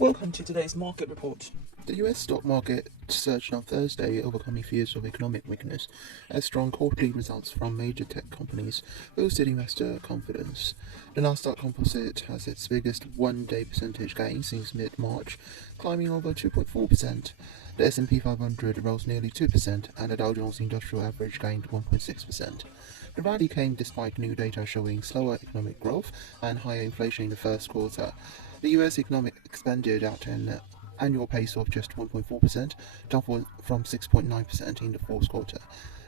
Welcome to today's market report. The US stock market surged on Thursday, overcoming fears of economic weakness, as strong quarterly results from major tech companies boosted investor confidence. The Nasdaq Composite has its biggest one-day percentage gain since mid-March, climbing over 2.4%. The S&P 500 rose nearly 2%, and the Dow Jones Industrial Average gained 1.6%. The rally came despite new data showing slower economic growth and higher inflation in the first quarter. The US economy expanded at an annual pace of just 1.4%, down from 6.9% in the fourth quarter.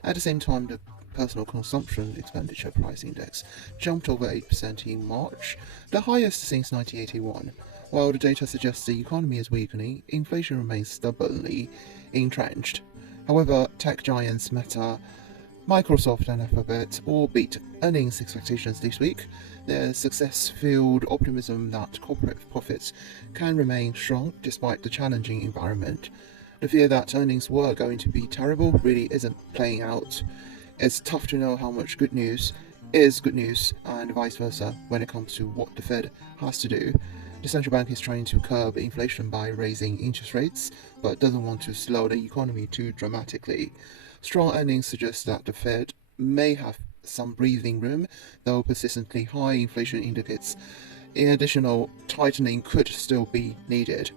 At the same time, the personal consumption expenditure price index jumped over 8% in March, the highest since 1981. While the data suggests the economy is weakening, inflation remains stubbornly entrenched. However, tech giants Meta, Microsoft and Alphabet all beat earnings expectations this week. Their success fueled optimism that corporate profits can remain strong despite the challenging environment. The fear that earnings were going to be terrible really isn't playing out. It's tough to know how much good news is good news and vice versa when it comes to what the Fed has to do. The central bank is trying to curb inflation by raising interest rates, but doesn't want to slow the economy too dramatically. Strong earnings suggest that the Fed may have some breathing room, though persistently high inflation indicates additional tightening could still be needed.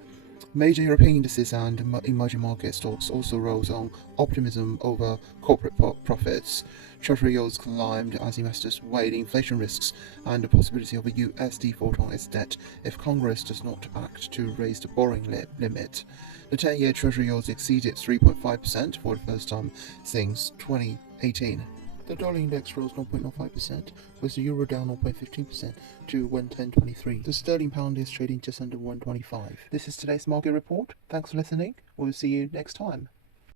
Major European indices and emerging market stocks also rose on optimism over corporate profits. Treasury yields climbed as investors weighed inflation risks and the possibility of a US default on its debt if Congress does not act to raise the borrowing limit. The 10-year Treasury yields exceeded 3.5% for the first time since 2018. The dollar index rose 0.05%, with the euro down 0.15% to 110.23. The sterling pound is trading just under 125. This is today's market report. Thanks for listening. We'll see you next time.